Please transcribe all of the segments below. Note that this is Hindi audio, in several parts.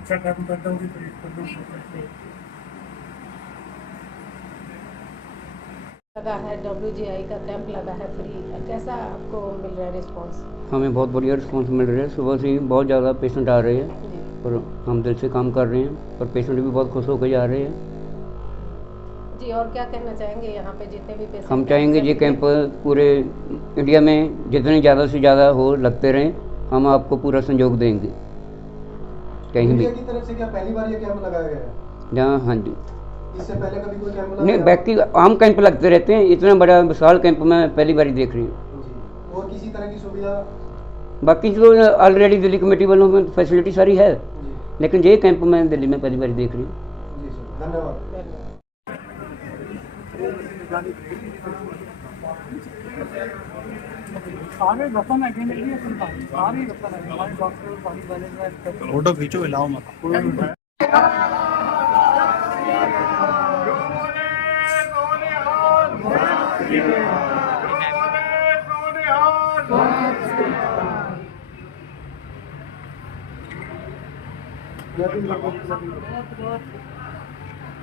अच्छा काम करता हूँ कि प्रेरित कर दूँ। लगा है WGI का कैंप लगा है फ्री, कैसा आपको मिल रहा है रिस्पॉन्स? हमें बहुत बढ़िया रिस्पॉन्स मिल रहा है। सुबह से ही बहुत ज़्यादा पेशेंट आ रहे हैं जी और हम दिल से काम कर रहे हैं और पेशेंट भी बहुत खुश होकर जा रहे हैं। जी, और क्या कहना चाहेंगे यहाँ पे जितने भी पेशेंट हम चाहेंगे ये कैंप पूरे इंडिया में जितने ज़्यादा से ज़्यादा हो लगते रहें। हम आपको पूरा सहयोग देंगे कहीं भी। मीडिया की तरफ से क्या पहली बार ये कैंप लगाया गया है? जहाँ हाँ जी, इससे पहले कभी कोई कैंप नहीं लगाया? बाकी आम कैंप लगते रहते हैं, इतना बड़ा विशाल कैंप मैं पहली बार ही देख रही हूँ। जी। और किसी तरह की सुविधा? बाकी जो ऑलरेडी दिल्ली कमेटी वालों में फैसिलिटी सारी है, जी लेकिन ये कैंप मैं दिल्ली में पहली बार देख रही हूँ। जी सर, धन्यवाद। सारे रतन अकेले ही सुनता हूँ, सारे रतन है हमारे डॉक्टर बॉडी मैनेजमेंट। फोटो खींचो, हिलाओ मत।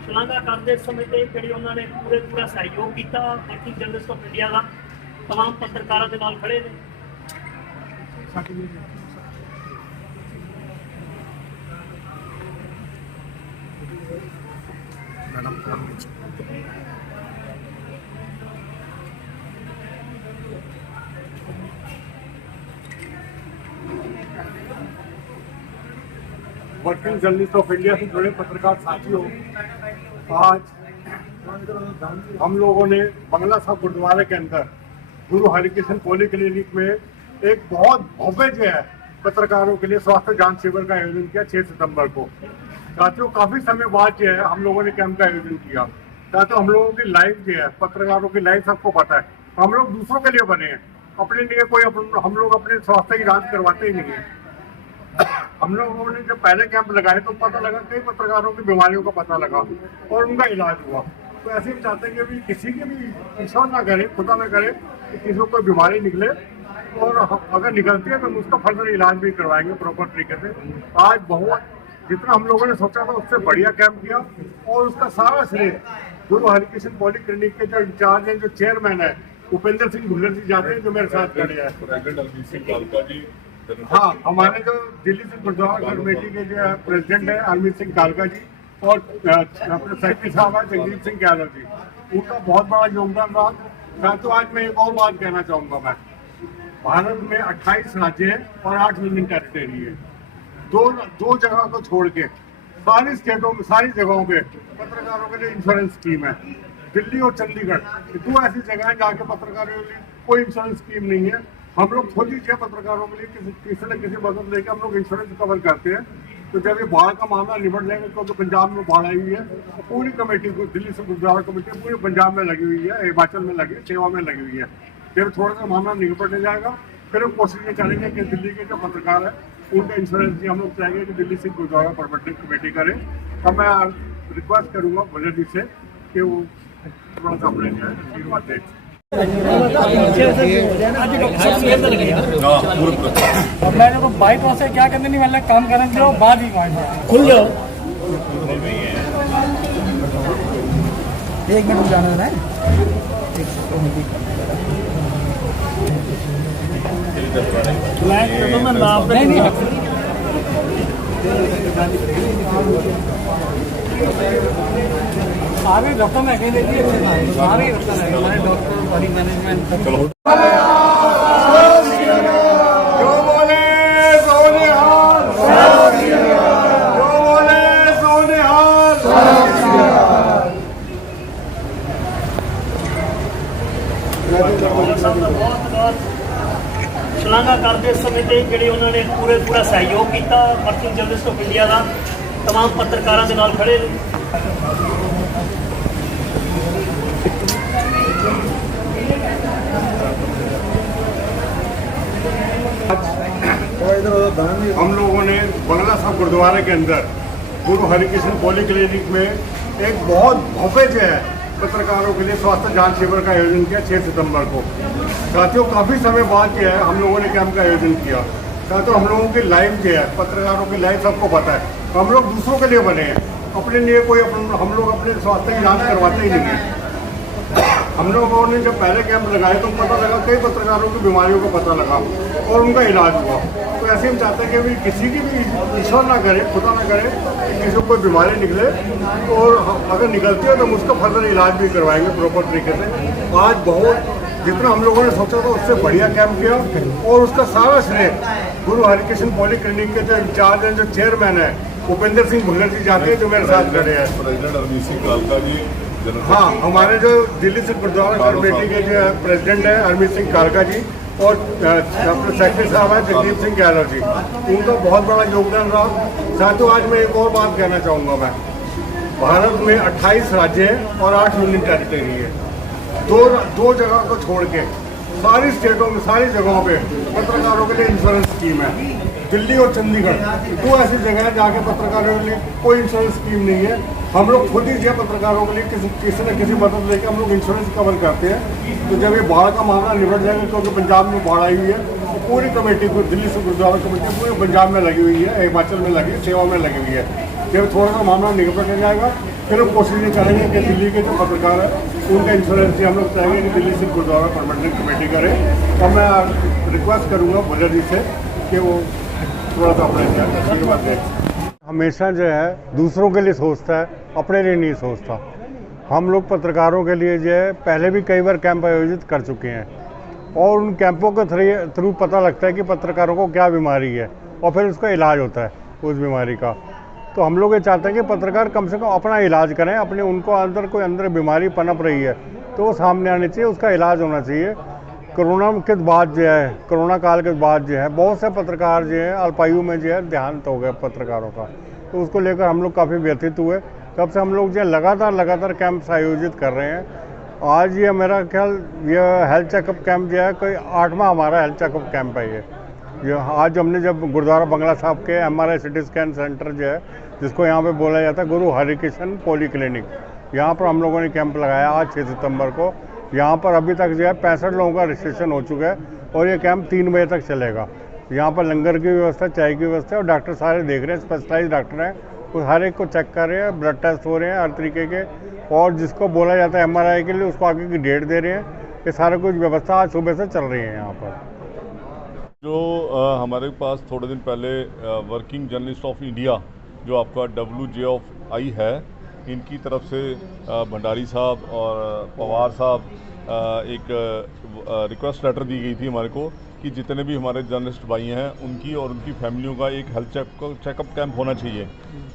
ਸ਼ਲਾਘਾ ਕਰਦੇ ਸਮੇਂ ਜਿਹੜੀ ਉਹਨਾਂ ਨੇ ਪੂਰਾ ਸਹਿਯੋਗ ਕੀਤਾ। ਵਰਕਿੰਗ ਜਰਨਲਿਸਟ ਆਫ ਇੰਡੀਆ ਦਾ तमाम ਪੱਤਰਕਾਰਾਂ ਦੇ ਨਾਲ ਖੜੇ ਨੇ। वर्किंग जर्नलिस्ट ऑफ इंडिया से जुड़े पत्रकार साथियों, आज हम लोगों ने बंगला साहब गुरुद्वारे के अंदर गुरु हरिकृष्ण पॉली क्लिनिक में एक बहुत भव्य जो है पत्रकारों के लिए स्वास्थ्य जांच शिविर का आयोजन किया 6 सितंबर को। साथियों, काफी समय बाद जो है हम लोगों ने कैंप का आयोजन किया। साथियों, हम लोगों की लाइफ जो है, पत्रकारों की लाइफ सबको पता है, हम लोग दूसरों के लिए बने हैं, अपने लिए हम लोग अपने स्वास्थ्य की जांच करवाते ही नहीं है। हम लोगों ने जब पहले कैंप लगाए तो पता लगा कई पत्रकारों की बीमारियों का पता लगा और उनका इलाज हुआ। तो ऐसे ही चाहते हैं कि अभी किसी की भी ईश्वर ना करे, खुदा ना करे कि किसी को कोई बीमारी निकले, और अगर निकलती है तो उसका फर्दर इलाज भी करवाएंगे प्रॉपर तरीके से। आज बहुत जितना हम लोगों ने सोचा था उससे बढ़िया कैंप किया, और उसका सारा श्रेय गुरु हरिकृष्ण पॉली क्लिनिक के जो इंचार्ज हैं, जो चेयरमैन है उपेंद्र सिंह भुल्लर जी जाते हैं, जो मेरे साथ खड़े हैं। हाँ, हमारे जो दिल्ली से गुरुद्वारा कमेटी के जो प्रेसिडेंट है अरविंद सिंह कालका जी, और अपने सेक्रेटरी साहब है जगदीप सिंह यादव जी, उनका बहुत बड़ा योगदान रहा। साथियों, आज मैं एक और बात कहना चाहूँगा। मैं भारत में 28 राज्य हैं और 8 यूनियन टेरिटरी है। दो जगह को छोड़ के सारी स्टेटों में, सारी जगहों पे पत्रकारों के लिए इंश्योरेंस स्कीम है। दिल्ली और चंडीगढ़ 2 ऐसी जगह है जहाँ के पत्रकारों के लिए कोई इंश्योरेंस स्कीम नहीं है। हम लोग खुद ही पत्रकारों के लिए किसी न किसी मदद लेके हम लोग इंश्योरेंस कवर करते हैं। तो जब ये बाढ़ का मामला निपट जाएगा, क्योंकि पंजाब में बाढ़ आई हुई है, तो पूरी कमेटी को, दिल्ली से गुरुद्वारा कमेटी पूरे पंजाब में लगी हुई है, हिमाचल में लगी, सेवा में लगी हुई है। जब थोड़ा सा मामला निपटने जाएगा फिर हम कोशिश ये करेंगे कि दिल्ली के जो पत्रकार है उनका इंश्योरेंस भी हम लोग चाहेंगे कि दिल्ली से गुरुद्वारा प्रबंधन कमेटी करे। अब मैं रिक्वेस्ट करूँगा भुल्लर जी से कि वो थोड़ा सा अपने आशीर्वाद दें। मैंने तो बाईपास से क्या करने नहीं वाला, काम करने दो, बाद ही खुल जाओ। 1 मिनट जाना है। सारे रतन अकेले ही सारे रतन है हमारे डॉक्टर बॉडी मैनेजमेंट। ਸ਼ਲਾਘਾ ਕਰਦੇ ਸਮੇਂ ਜਿਹੜੇ ਉਹਨਾਂ ਨੇ ਪੂਰਾ ਸਹਿਯੋਗ ਕੀਤਾ। ਵਰਕਿੰਗ ਜਰਨਲਿਸਟ ਆਫ ਇੰਡੀਆ ਦਾ तमाम ਪੱਤਰਕਾਰਾਂ ਦੇ ਨਾਲ ਖੜੇ ਨੇ। हम लोगों ने बंगला साहब गुरुद्वारे के अंदर गुरु हरिकृष्ण पॉली क्लिनिक में एक बहुत भव्य जो है पत्रकारों के लिए स्वास्थ्य जांच शिविर का आयोजन किया 6 सितंबर को। साथियों, काफ़ी समय बाद जो है हम लोगों ने कैंप का आयोजन किया। तो हम लोगों की लाइफ जो है, पत्रकारों की लाइफ सबको पता है, हम लोग दूसरों के लिए बने हैं, अपने लिए कोई हम लोग अपने स्वास्थ्य की जांच करवाते ही नहीं है। हम लोगों ने जब पहले कैंप लगाए तो पता लगा कई पत्रकारों की बीमारियों का पता लगा और उनका इलाज हुआ। तो ऐसे हम चाहते हैं कि भी किसी की भी, ईश्वर ना करे, खुदा ना करे कि किसी को कोई बीमारी निकले, और अगर निकलती है तो उसका फर्दर इलाज भी करवाएंगे प्रॉपर तरीके से। आज बहुत जितना हम लोगों ने सोचा था उससे बढ़िया कैंप किया, और उसका सारा श्रेय गुरु हरिकृष्ण पॉली क्लिनिक के जो इंचार्ज हैं, जो चेयरमैन है उपेंद्र सिंह भुल्लर जी जाते हैं, जो मेरे साथ खड़े हैं। प्रेसिडेंट हरमीत सिंह कालका जी, हाँ, हमारे जो दिल्ली से गुरुद्वारा कमेटी के जो प्रेसिडेंट हैं हरमीत सिंह कालका जी, और अपने सेक्रेटरी साहब हैं जगदीप सिंह गहलोत जी, उनका बहुत बड़ा योगदान रहा। साथियों, आज मैं एक और बात कहना चाहूँगा। मैं भारत में 28 राज्य हैं और 8 यूनियन टेरिटरी है। दो जगह को छोड़ के सारी स्टेटों में, सारी जगहों पे पत्रकारों के लिए इंश्योरेंस स्कीम है। दिल्ली और चंडीगढ़ 2 ऐसी जगह है जहाँ के पत्रकारों के लिए कोई इंश्योरेंस स्कीम नहीं है। हम लोग खुद ही जो पत्रकारों के लिए किसी न किसी मदद लेकर हम लोग इंश्योरेंस कवर करते हैं। तो जब ये बाढ़ का मामला निपट जाएगा, क्योंकि पंजाब में बाढ़ आई हुई है, तो पूरी कमेटी को, दिल्ली से गुरुद्वारा कमेटी पूरे पंजाब में लगी हुई है, हिमाचल में लगी, सेवा में लगी हुई है। जब थोड़ा सा मामला निपट जाएगा फिर हम कोशिश ये करेंगे कि दिल्ली के जो पत्रकार है उनका इंश्योरेंस भी हम लोग चाहेंगे कि दिल्ली से गुरुद्वारा प्रबंधन कमेटी करे। और मैं रिक्वेस्ट करूँगा भुल्लर जी से कि वो थोड़ा सा अपने आशीर्वाद दें। हमेशा जो है दूसरों के लिए सोचता है, अपने लिए नहीं सोचता। हम लोग पत्रकारों के लिए जो है पहले भी कई बार कैंप आयोजित कर चुके हैं, और उन कैंपों के थ्रू पता लगता है कि पत्रकारों को क्या बीमारी है, और फिर उसका इलाज होता है उस बीमारी का। तो हम लोग ये चाहते हैं कि पत्रकार कम से कम अपना इलाज करें, अपने उनको अंदर बीमारी पनप रही है तो वो सामने आनी चाहिए, उसका इलाज होना चाहिए। कोरोना के बाद जो है, कोरोना काल के बाद जो है, बहुत से पत्रकार जो है अल्पायु में जो है देहांत हो गए पत्रकारों का, तो उसको लेकर हम लोग काफ़ी व्यथित हुए। तब से हम लोग जो है लगातार कैंप्स आयोजित कर रहे हैं। आज ये मेरा ख्याल ये हेल्थ चेकअप कैंप जो है कोई 8वां हमारा हेल्थ चेकअप कैंप है ये आज हमने जब गुरुद्वारा बंगला साहब के MRI CT स्कैन सेंटर जो है, जिसको यहाँ पे बोला जाता है गुरु हरिकृष्ण पॉली क्लिनिक, यहाँ पर हम लोगों ने कैंप लगाया आज 6 सितंबर को। यहाँ पर अभी तक जो है 65 लोगों का रजिस्ट्रेशन हो चुका है, और ये कैंप 3 बजे तक चलेगा। यहाँ पर लंगर की व्यवस्था, चाय की व्यवस्था है, और डॉक्टर सारे देख रहे हैं, स्पेशलाइज डॉक्टर हैं, वो हर एक को चेक कर रहे हैं, ब्लड टेस्ट हो रहे हैं हर तरीके के, और जिसको बोला जाता है MRI के लिए उसको आगे की डेट दे रहे हैं। ये सारा कुछ व्यवस्था आज सुबह से चल रही है यहाँ पर। जो हमारे पास थोड़े दिन पहले वर्किंग जर्नलिस्ट ऑफ इंडिया जो आपका WJI है, इनकी तरफ से भंडारी साहब और पवार साहब एक रिक्वेस्ट लेटर दी गई थी हमारे को कि जितने भी हमारे जर्नलिस्ट भाई हैं उनकी और उनकी फैमिलियों का एक हेल्थ चेकअप कैंप होना चाहिए,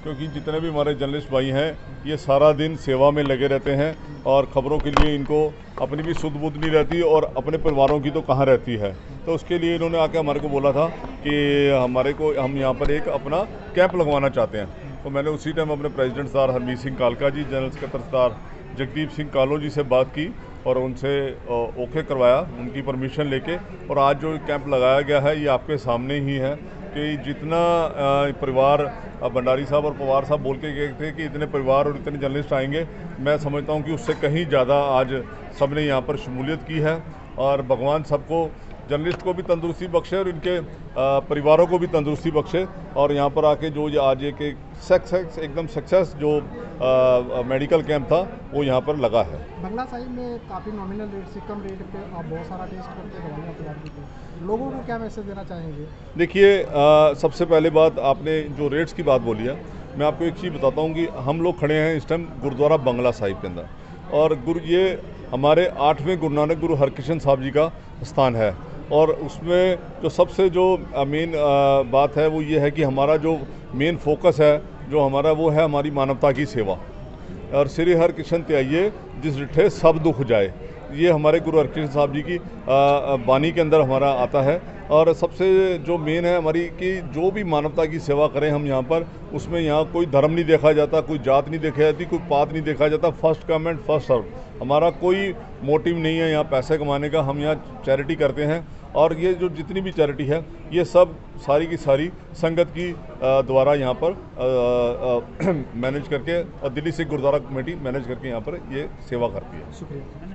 क्योंकि जितने भी हमारे जर्नलिस्ट भाई हैं ये सारा दिन सेवा में लगे रहते हैं, और ख़बरों के लिए इनको अपनी भी सुध बुध नहीं रहती और अपने परिवारों की तो कहाँ रहती है। तो उसके लिए इन्होंने आके हमारे को बोला था कि हम यहाँ पर एक अपना कैंप लगवाना चाहते हैं। तो मैंने उसी टाइम अपने प्रेसिडेंट सर हरमीत सिंह कालका ji, general secretary sir Jagdeep Singh Kalo ji से बात की और उनसे ओके करवाया, उनकी परमिशन लेके। और आज जो कैंप लगाया गया है ये आपके सामने ही है कि जितना परिवार भंडारी साहब और पवार साहब बोल के गए थे कि इतने परिवार और इतने जर्नलिस्ट आएंगे, मैं समझता हूँ कि उससे कहीं ज़्यादा आज सबने यहाँ पर शमूलियत की है। और भगवान सबको, जर्नलिस्ट को भी तंदुरुस्ती बख्शे और इनके परिवारों को भी तंदुरुस्ती बख्शे। और यहाँ पर आके जो आज एक एकदम सक्सेस जो मेडिकल कैंप था वो यहाँ पर लगा है। बंगला साहिब में काफ़ी नॉमिनल रेट से कम रेट पे आप बहुत सारा टेस्ट करके दवाइयाँ तैयार करते हैं, लोगों को क्या मैसेज देना चाहेंगे? देखिए, सबसे पहले बात, आपने जो रेट्स की बात बोली है, मैं आपको एक चीज़ बताता हूँ कि हम लोग खड़े हैं इस टाइम गुरुद्वारा बंगला साहिब के अंदर, और ये हमारे 8वें गुरु नानक गुरु हरकृष्ण साहब जी का स्थान है। और उसमें जो सबसे जो मेन बात है वो ये है कि हमारा जो मेन फोकस है जो हमारा वो है हमारी मानवता की सेवा। और श्री हरकृष्ण त्याइये जिस डिठे सब दुख जाए, ये हमारे गुरु हरकृष्ण साहब जी की वाणी के अंदर हमारा आता है। और सबसे जो मेन है हमारी कि जो भी मानवता की सेवा करें हम यहाँ पर, उसमें यहाँ कोई धर्म नहीं देखा जाता, कोई जात नहीं देखी जाती, कोई पात नहीं देखा जाता, first come and first serve. हमारा कोई मोटिव नहीं है यहाँ पैसे कमाने का, हम यहाँ चैरिटी करते हैं। और ये जो जितनी भी चैरिटी है ये सब सारी की सारी संगत की द्वारा यहाँ पर मैनेज करके, और दिल्ली सिख गुरुद्वारा कमेटी मैनेज करके यहाँ पर ये सेवा करती है। शुक्रिया।